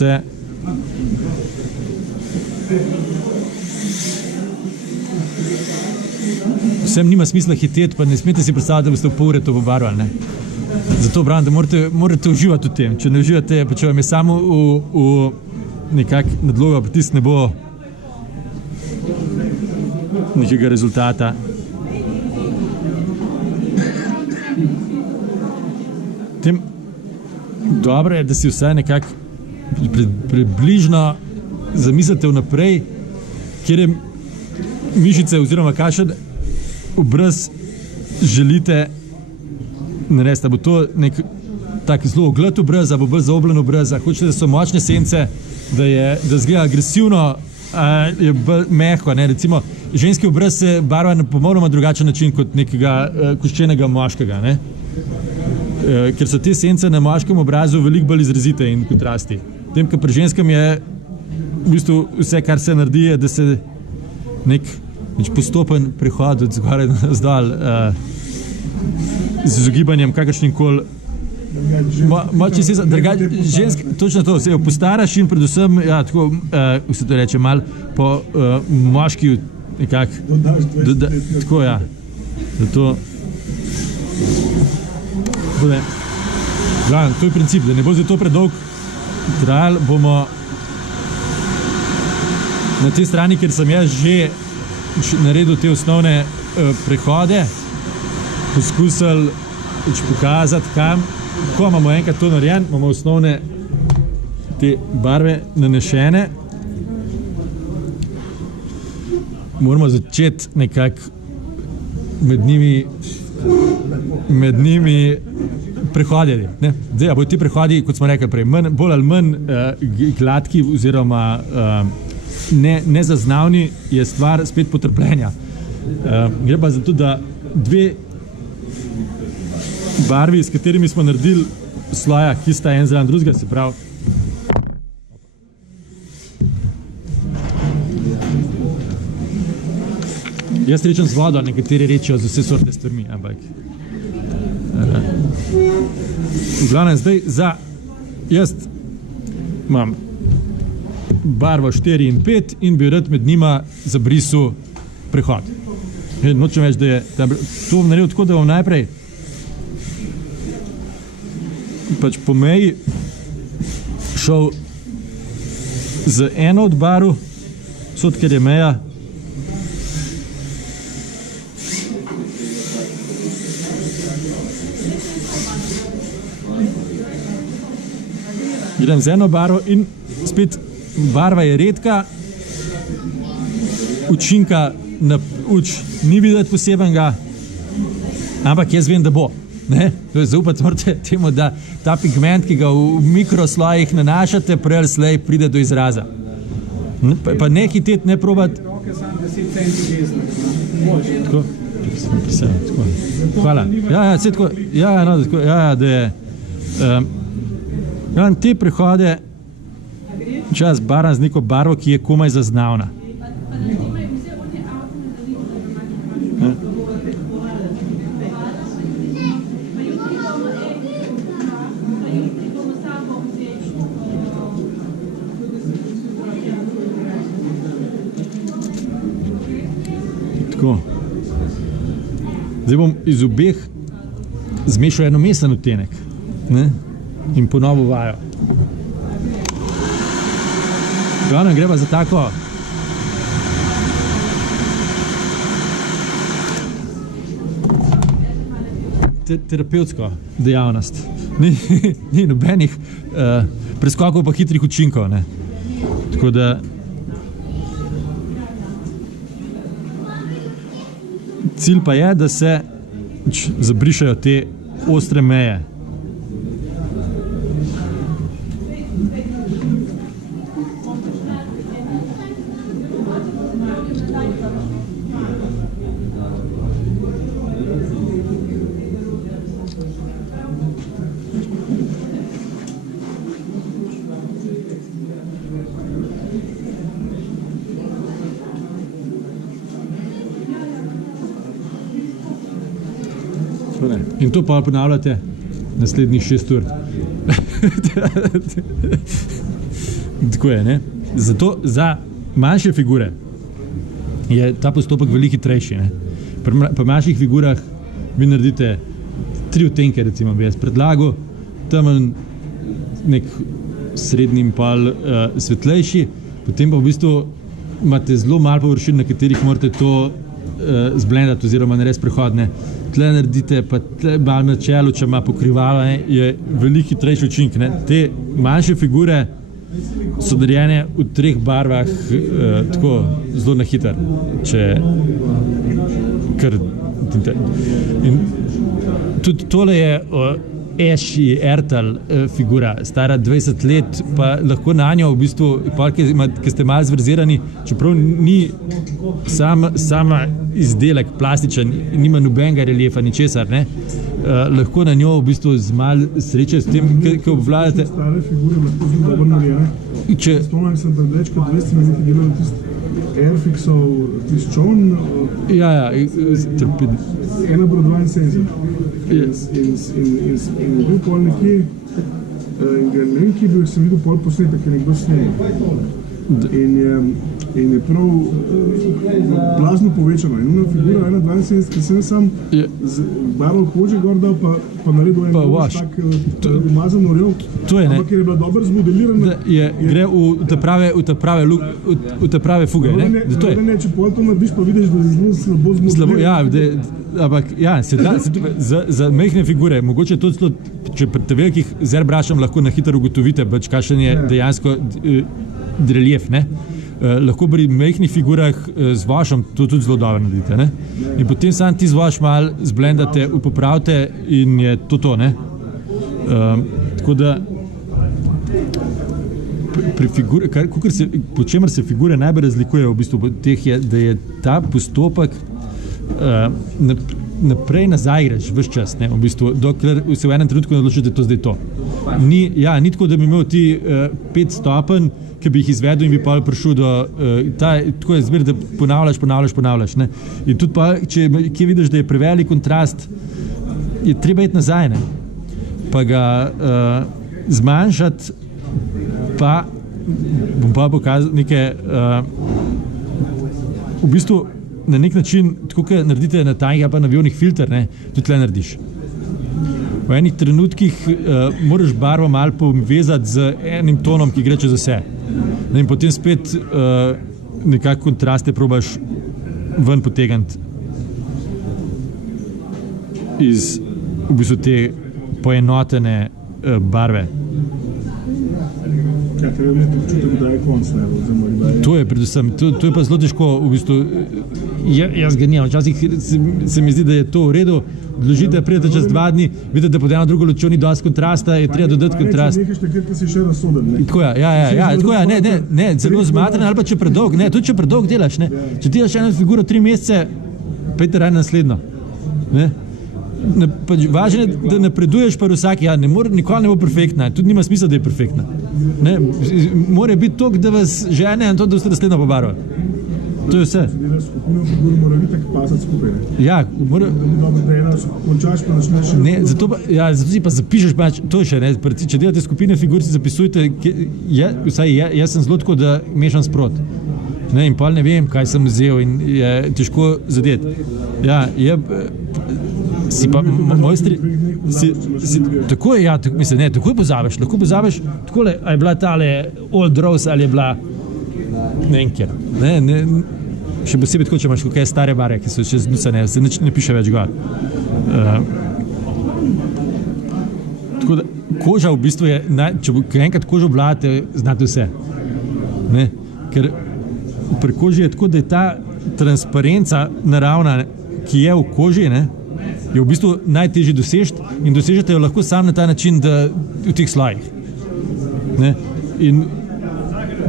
se vsem nima smisla hiteti, pa ne smete si predstavljati, da boste v pol ure to pobarvali, ne. Zato pravim, da morate uživati v tem. Če ne uživate, pa če vam je samo v nekak nadloga pritisk, ne bo nekega rezultata. Tem dobro je, da si vsaj nekako približno zamislite vnaprej, kjer je mišice oziroma kakšen obraz želite narediti. Bo to nek tak zelo ogled obraz, bo bolj zaobljen obraz, hočete, da so močne sence, da izgleda agresivno, je bolj mehko, ne? Recimo, ženski obraz se barva na popolnoma drugačen način kot nekega koščenega moškega, ne? Ker so te sence na moškem obrazu veliko bolj izrazite in kontrasti. Tem, kar pri ženskem je v bistvu vse, kar se naredi, je, da se nek postopen prehod od zgoraj na zdol z izogibanjem kakršnim koli točno to, se jo postaraš in predvsem, ja, tako, se to reče, malo po moški nekak, tako, ja, zato bude, glavno, to je princip, da ne bo zato predolg trajal, bomo na tej strani, ker sem jaz že naredil te osnovne prehode, poskusili pokazati, kam, ko imamo enkrat to narejen, imamo osnovne te barve nanešene. Moramo začeti nekako med njimi prehoditi. Zdaj, bodo ti prehodi, kot smo rekli prej, bolj ali manj gladki oziroma nezaznavni, je stvar spet potrpljenja. Gre pa za to, da dve barvi, s katerimi smo naredili sloja, ki sta en zraven drugega, se pravi. Jaz rečem z vodo, nekateri rečejo z vse sorte stvarmi, ampak v glavnem zdaj jaz imam barvo 4 in 5 in bi rad med njima zabrisal prehod. Nočem več, da je to naredil tako, da bom najprej pač po meji šel z eno od barv, sod, ker je meja, grem z eno barvo in spet barva je redka, učinka na uč ni videti posebenega, ampak jaz vem, da bo. Zaupati morate temu, da ta pigment, ki ga v mikroslojih nanašate, prej ali slej pride do izraza. Pa ne hiteti, ne probati. Tako? Hvala. Da je te prehode čas barvam z neko barvo, ki je komaj zaznavna. Tako. Zdaj bom iz obeh zmešal enomesen odtenek, ne? In ponovil vajo. Glavno gre pa za tako terapevtsko dejavnost. Ni nobenih preskokov pa hitrih učinkov, ne. Tako da cilj pa je, da se zabrišajo te ostre meje. In to pa ponavljate naslednjih 6 ur. Tako je, ne? Zato za manjše figure je ta postopek veliko hitrejši. Pri manjših figurah vi naredite 3 odtenke, recimo, bi jaz predlagal, temen, nek srednji in pol svetlejši, potem pa v bistvu imate zelo malo površin, na katerih morate to zblendati oziroma narediti prehodne. Tle naredite, pa tle malo na čelu, če ima pokrivalo, je veliko hitrejši učinek. Te manjše figure so narejene v 3 barvah tako zelo na hiter. In tudi tole je Ashley Ertal figura, stara 20 let, pa lahko na njo v bistvu, ki ste malo zverzirani, čeprav ni sama izdelek plastičen, nima nobenega reliefa, ničesar, ne? Lahko na njo v bistvu z malo sreče s tem, ki obvladate. Stare figure lahko zelo dobro narejene. Spomnim sem pred več kot 200 minut delal tisti Airfixov, tisti čovn. Ja. 1,72 in bil pol nekje, ne vem, kje bil, sem videl pol posnetek, ki je nekdo snemal. In je prav blazno povečano. In ona figura 1,72, ki sem sam barval kože gor dal, pa naredil tak umazan orel, ampak ker je bila dobro zmodelirana. Gre v te prave fuge, ne? Ne, če pol to narediš, pa vidiš, da je zelo slabo zmodelirano. Ampak ja, za mehne figure, mogoče to celo, če pri te velikih zerbrašem lahko na hitro ugotovite, kakšen je dejansko relief, ne? Lahko pri mehnih figurah z vošem to tudi zelo dobro naredite, ne? In potem sam ti z voš malo zblendate, upopravite in je to, ne? Tako da pri figure, po čemer se figure najbolj razlikujejo v bistvu teh je, da je ta postopek naprej nazaj greš ves čas, ne, v bistvu, dokler se v enem trenutku ne odločite, to zdaj to. Ni tako, da bi imel ti 5 stopenj, ki bi jih izvedel in bi pa prišel do tako je zmer, da ponavljaš, ne. In tudi pa, če kje vidiš, da je prevelik kontrast, je treba iti nazaj, ne. Pa ga zmanjšati, pa bom pa pokazal neke v bistvu na nek način, tako kot naredite na tanjih pa na avionih filter, ne, tudi tle narediš. V enih trenutkih moraš barvo malo povezati z enim tonom, ki gre čez vse. In potem spet nekako kontraste probaš ven potegniti iz v bistvu te poenotene barve. To je predvsem, to je pa zelo težko v bistvu, jaz ga nimam, včasih se mi zdi, da je to v redu, odložite, pridete čez 2 dni, vidite, da pod eno drugo lučjo ni dosti kontrasta, je treba dodati kontrast. Nekaj takrat, ki si še razsoden, ne? Tako je, ne, zelo zmatren, ali pa če predolg, ne, tudi če predolg delaš, ne, če ti daš eno figuro 3 mesece, pejte raje naslednjo, ne. Važno je, da napreduješ pa vsaki, nikoli ne bo perfektna, tudi nima smisla, da je perfektna. Ne, mora biti toliko, da vas žene in to, da boste naslednjo pobarvali. To je vse. Če delaš skupino figur, mora biti tako pasati skupaj, ne? Ja, mora... Da eno končaš, pa načneš še... Ne, zato si pa zapišeš, to še, ne, če delate skupine figur, si zapisujte, vsaj jaz sem zelo tako, da mešam sprot. Ne, in pol ne vem, kaj sem vzel in je težko zadeti. Ja, si pa mojstri, tako je, ja, mislim, ne, tako je pozabiš, lahko pozabiš, takole, a je bila tale Old Rose ali je bila ne vem kjer, ne, še posebej tako, če imaš kakaj stare barve, ki so še znucane, se nič ne piše več gor. Tako da, koža v bistvu je, če enkrat kožo obvladate, znate vse, ne, ker pri koži je tako, da je ta transparenca naravna, ki je v koži, ne, je v bistvu najtežje dosežiti in dosežete jo lahko sam na ta način, da v teh slojih. Ne? In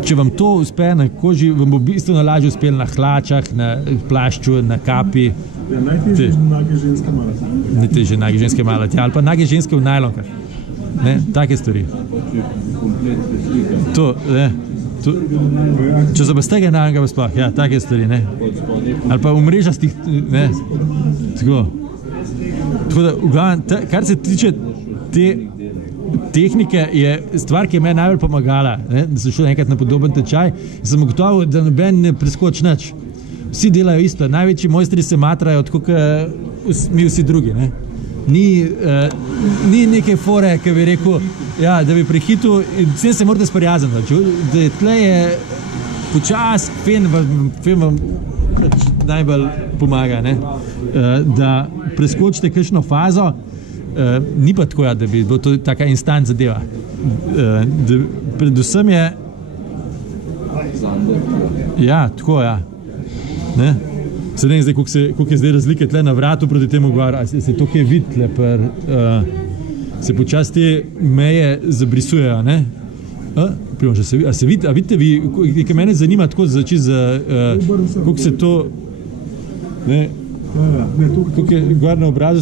če vam to uspe na koži, vam bo bistveno lažje uspelo na hlačah, na plašču, na kapi. Ja, najtežje je nage ženske malati. Najtežje nage ženske malati, ali pa nage ženske v najlonkah. Ne? Take stvari. To, ne. Če se pa z tega nagega pa sploh, ja, take stvari, ne. Ali pa v mrežastih, ne. Tako da, v glavnem, kar se tiče te tehnike je stvar, ki je meni najbolj pomagala, ne? Da sem šel enkrat na podoben tečaj, sem ugotovil, da noben ne preskoči nič. Vsi delajo isto, največji mojstri se matrajo, tako kot mi vsi drugi. Ne? Ni neke fore, ki bi rekel, ja, da bi prehitil, vsem se morate sprijazniti, da tle je počas, fen vam najbolj pomaga, ne? Da preskočite kakšno fazo, ni pa tako, da bi bilo to taka instant zadeva. Predvsem je... Ja, tako, ja. Ne? Se ne vem zdaj, koliko je zdaj razlike tle na vratu proti temu gor, a se to kaj vidi tle, se počas te meje zabrisujejo, ne? A se vidi, a vidite vi, kaj mene zanima tako začeti koliko se to, ne, koliko je gor na obrazu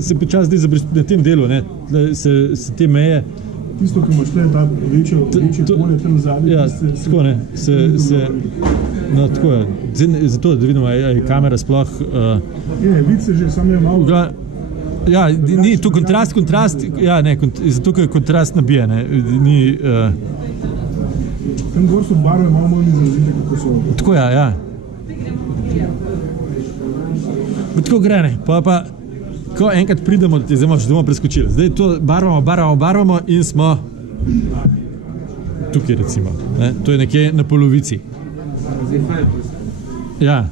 se počas zdaj zabrisujejo na tem delu, ne, se te meje, tisto, ki imaš tle, ta večje polje tam zadnje. Ja, tako ne, no tako je, zato da vidimo, je kamera sploh... Vidi se že, samo je malo... Ja, ni, to kontrast, ja ne, zato, ker kontrast nabije, ne, ni... Tam gor so barve malo manj izrazite, kako so... Tako ja. Tako gre, ne, pa ko enkrat pridemo, da zdaj bomo preskočili. Zdaj to barvamo in smo tukaj recimo. Ne? To je nekje na polovici. Ja.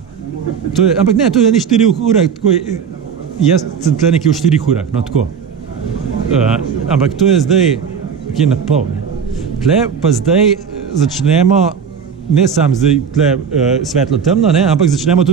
Ampak ne, to je ne 4 urah, tako jaz sem tle nekje v 4 urah, no tako. Ampak to je zdaj nekje na pol. Ne? Tle pa zdaj začnemo, ne sam zdaj tle svetlo temno, ne? Ampak začnemo tudi